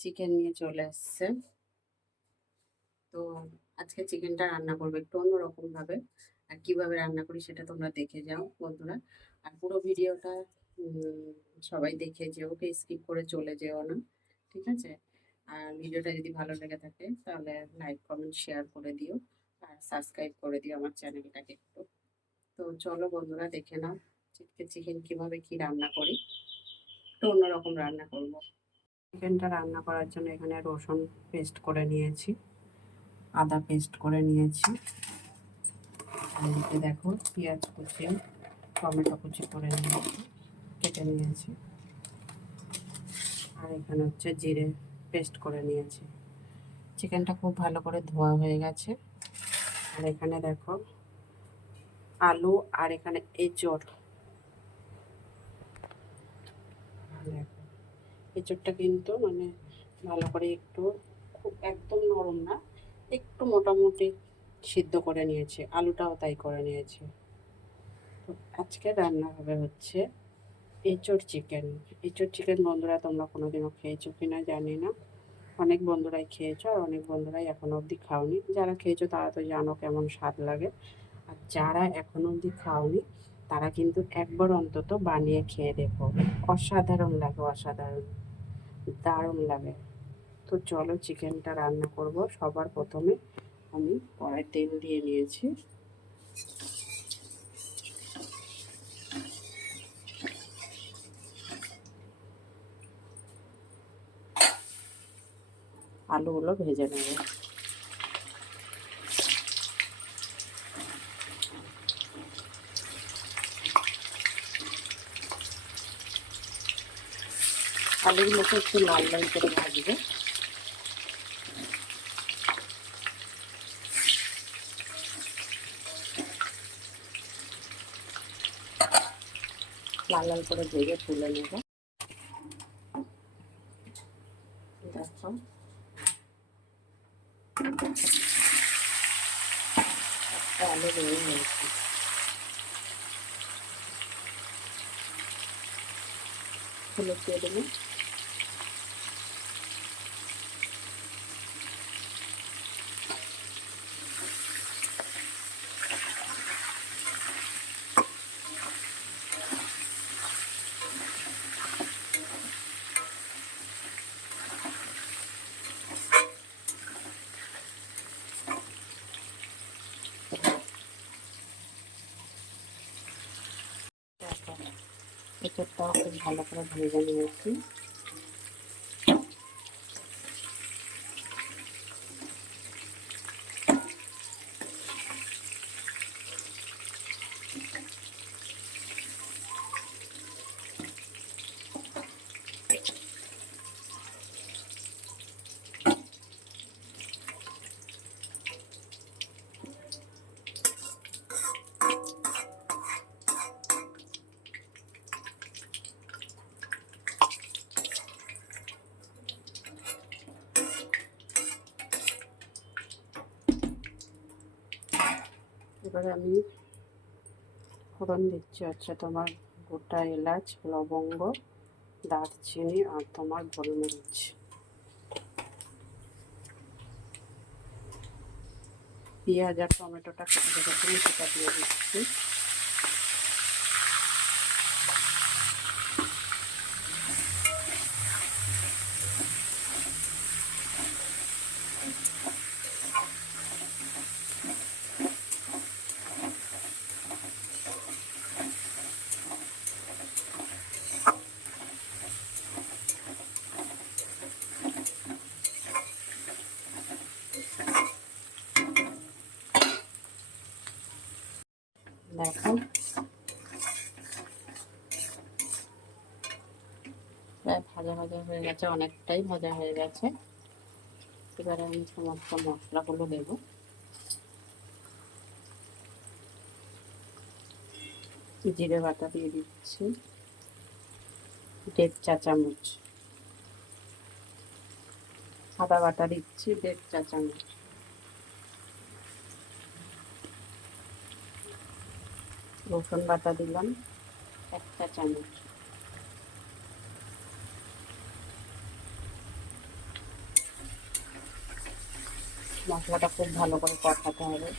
Chicken নিয়ে চলে এসছে। তো আজকে চিকেনটা রান্না করবো একটু অন্যরকমভাবে। আর কিভাবে রান্না করি সেটা তোমরা দেখে যাও বন্ধুরা। আর পুরো ভিডিওটা সবাই দেখে যেও, ওকে স্কিপ করে চলে যেও না, ঠিক আছে? আর ভিডিওটা যদি ভালো লেগে থাকে তাহলে লাইক কমেন্ট শেয়ার করে দিও, আর সাবস্ক্রাইব করে দিও আমার চ্যানেলটাকে একটু। তো চলো বন্ধুরা, দেখে নাও চিকেন কিভাবে কি রান্না করি। একটু অন্যরকম রান্না করব। চিকেনটা রান্না করার জন্য এখানে রসুন পেস্ট করে নিয়েছি, আদা পেস্ট করে নিয়েছি, আর এদিকে দেখো পেঁয়াজ কুচি, টমেটো কুচি করে নিয়েছি, কেটে নিয়েছি, আর এখানে হচ্ছে জিরে পেস্ট করে নিয়েছি। চিকেনটা খুব ভালো করে ধোয়া হয়ে গেছে। আর এখানে দেখো আলু, আর এখানে এঁচোড়। দেখো এঁচোড়টা কিন্তু মানে ভালো করে একটু, খুব একদম নরম না, একটু মোটামুটি সিদ্ধ করে নিয়েছি, আলুটাও তাই করে নিয়েছি। তো আজকে রান্না হবে হচ্ছে এঁচোড় চিকেন। এঁচোড় চিকেন বন্ধুরা তোমরা কোনোদিনও খেয়েছো কিনা জানি না। অনেক বন্ধুরাই খেয়েছো, আর অনেক বন্ধুরাই এখনো অবধি খাওনি। যারা খেয়েছো তারা তো জানো কেমন স্বাদ লাগে। আর যারা এখনো অবধি খাওনি তারা কিন্তু একবার অন্তত বানিয়ে খেয়ে দেখো, অসাধারণ লাগে, অসাধারণ, দারুণ লাগে। তো চলো চিকেনটা রান্না করব। সবার প্রথমে আমি কড়াই তেল দিয়ে নিয়েছি। আলুগুলো ভেজে নেব। আলুগুলোকে একটু লাল লাল করে ভাজবো। লাল লাল করে ভেজে তুলে নেব। দেখো একটা আলু ভেজে নিয়েছি। হলুদ দিয়ে দেবো। এঁচোড়টাও খুব ভালো করে ভেজে নিয়েছি। এবারে আমি ফোড়ন দিচ্ছি হচ্ছে তোমার গোটা এলাচ, লবঙ্গ, দারচিনি, আর তোমার গোলমরিচ। পেঁয়াজ আর টমেটোটা কেটে রেখেছিলাম সেটা দিয়ে দিচ্ছি। দেখো প্রায় ভাজা ভাজা হয়ে গেছে, অনেকটাই ভাজা হয়ে গেছে। এবারে আমি সমস্ত মশলাগুলো দেবো। জিরে বাটা দিয়ে দিচ্ছি 1.5 চা চামচ, আদা বাটা দিচ্ছি 1.5 চা চামচ, রসুন বাটা দিলাম 1 চা চামচ, মশলাটা খুব ভালো করে কষাতে হবে।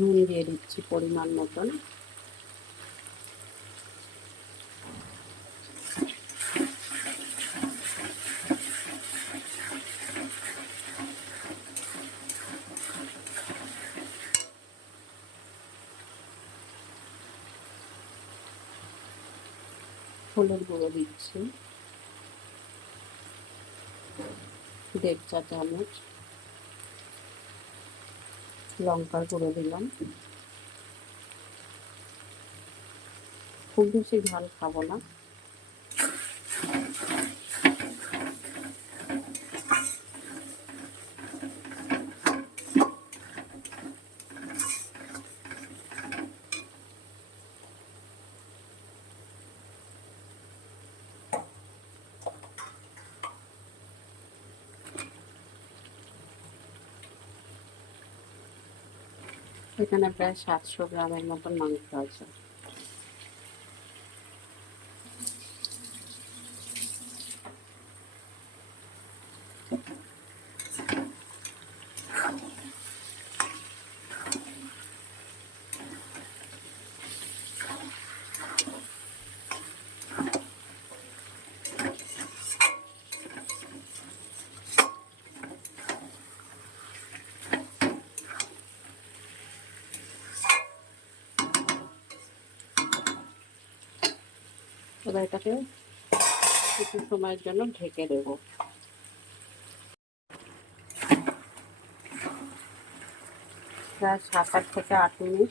নুন দিয়ে দিচ্ছি পরিমাণ মতন। হলুদ গুঁড়ো দিচ্ছি 1.5 চা চামচ। লঙ্কার গুঁড়ো দিলাম। খুব বেশি ঝাল খাবো না। এখানে প্রায় 700 গ্রামের মতন মাংস আছে। এবার এটাকে কিছু সময়ের জন্য ঢেকে দেব। প্রায় 7 থেকে 8 মিনিট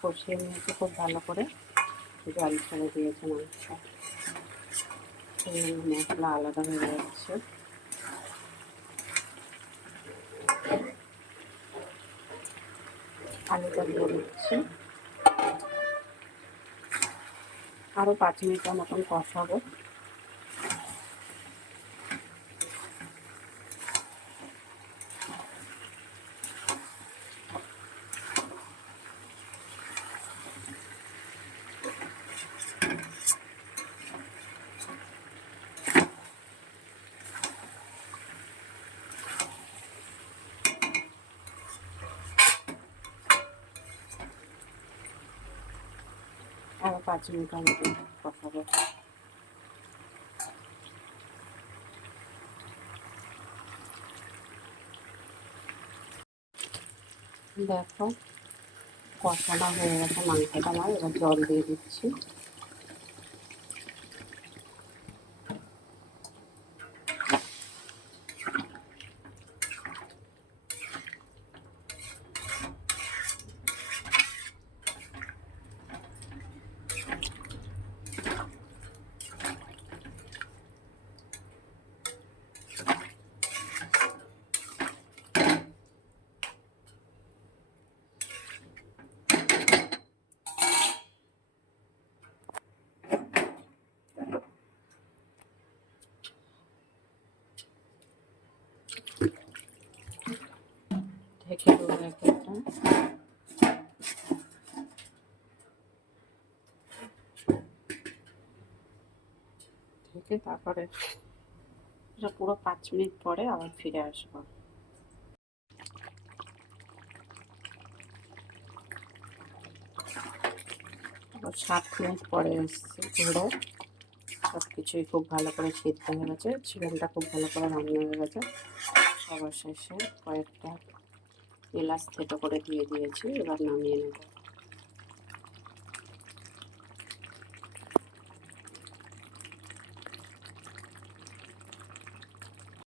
কষিয়ে নিয়েছি খুব ভালো করে। জল ছেড়ে দিয়েছে মাংসটা। মশলা আলাদা হয়ে যাচ্ছে। আলুটা দিয়ে দিচ্ছি। আরও 5 মিনিটের মতন কষাবো। আরও 5 মিনিটের মতন কষাবো। দেখো কষানো হয়ে গেছে মাংসটা আমার। এবার জল দিয়ে দিচ্ছি। ঢেকে দেবো একটা। ঢেকে তারপরে এটা পুরো 5 মিনিট পরে আবার ফিরে আসবো। 7 মিনিট পরে এসছে ঘুরে। সব কিছুই খুব ভালো করে সিদ্ধ হয়ে গেছে। চিকেনটা খুব ভালো করে রান্না হয়ে গেছে। সবার শেষে কয়েকটা এলাচ থেতো করে দিয়ে দিয়েছি। এবার নামিয়ে নেব।